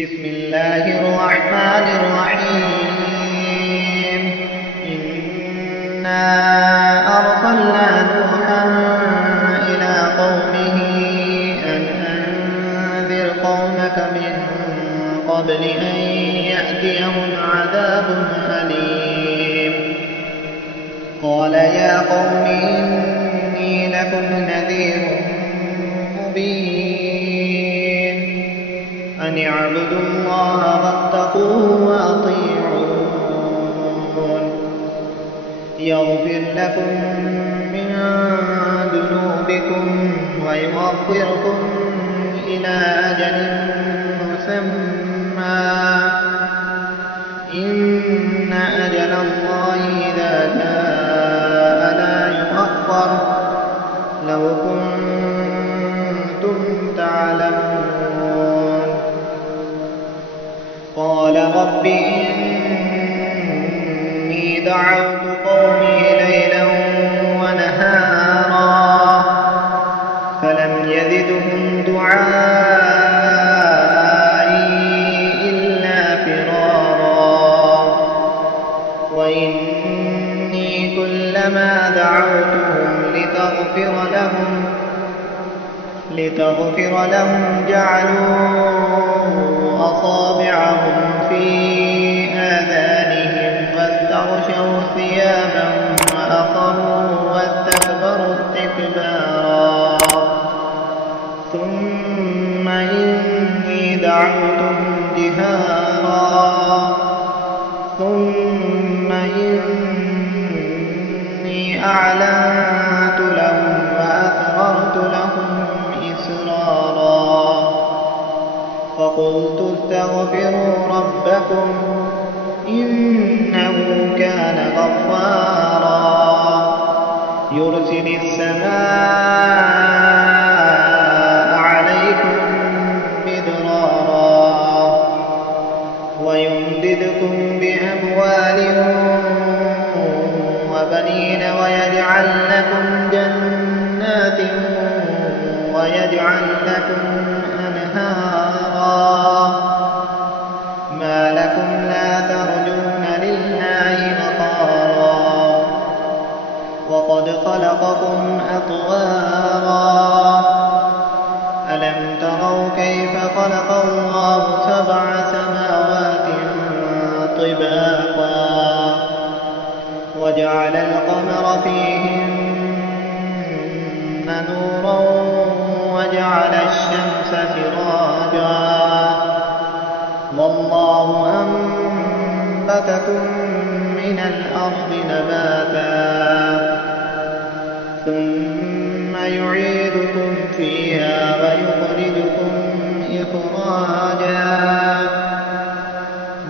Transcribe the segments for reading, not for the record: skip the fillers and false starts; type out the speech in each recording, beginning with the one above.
بسم الله الرحمن الرحيم إنا أرسلنا نوحا إلى قومه أن أنذر قومك من قبل أن يأتيهم عذاب أليم قال يا قوم إني لكم نذير مبين أن اعبدوا الله واتقوه وأطيعون يغفر لكم من ذنوبكم ويؤخركم إلى أجل مسمى إن أجل الله إذا جاء لا يؤخر لو كنتم تعلمون قال رب إني دعوت قومي ليلا ونهارا فلم يزدهم دعائي إلا فرارا وإني كلما دعوتهم لتغفر لهم جعلوا أصابعهم في آذانهم واستغشوا ثيابهم وأصروا واستكبروا استكبارا ثم إني دعوتهم جهارا ثم إني أعلنت لهم وأسررت لهم إسرارا فقلت استغفروا ربكم إنه كان غفارا يرسل السماء عليكم مدرارا ويمددكم بأموال وبنين ويجعل لكم جنات ويجعل لكم أنهارا ما لكم لا ترجون لله وقارا وقد خلقكم أطوارا ألم تروا كيف خلق الله سبع سماوات طباقا وجعل القمر فيهن نورا وجعل الشمس سراجا والله أنبتكم من الأرض نباتا ثم يعيدكم فيها ويخرجكم إخراجا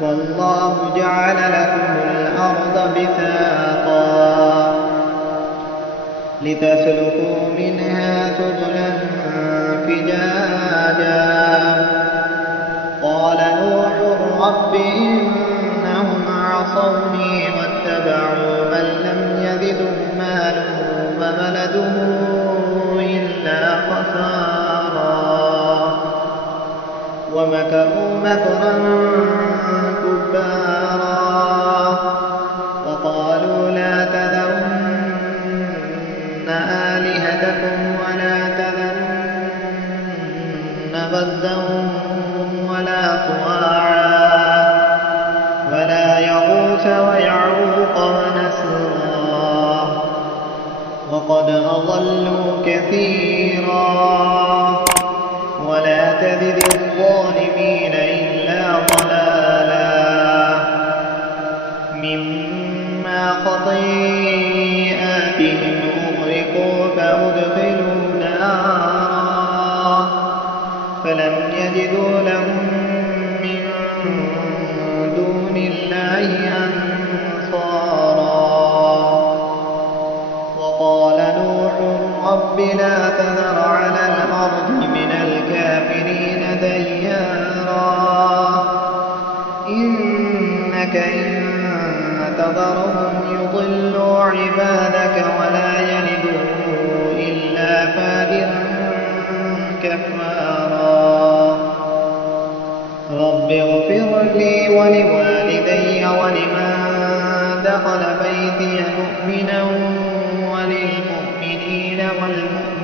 والله جعل لكم الأرض بساطا لتسلكوا منها سبلا فجاجا قال نوح رب إنهم عصوني واتبعوا من لم يزده ماله وولده إلا خسارا ومكروا مكرا كبارا وقالوا لا تذرن آلهتكم ولا تذرن ودا ولا سواعا ولا يغوث ويعوق ونسرا وقد أضلوا كثيرا ولا تزد الظالمين إلا ضلالا مما خطيئاتهم أغرقوا فأدخلوا نارا فلم يجدوا لهم من دون الله أنصارا وقال نوح رب لا تذر على الأرض من الكافرين ديارا رب اغفر لي ولوالدي ولمن دخل بيتي مؤمنا وللمؤمنين والمؤمنات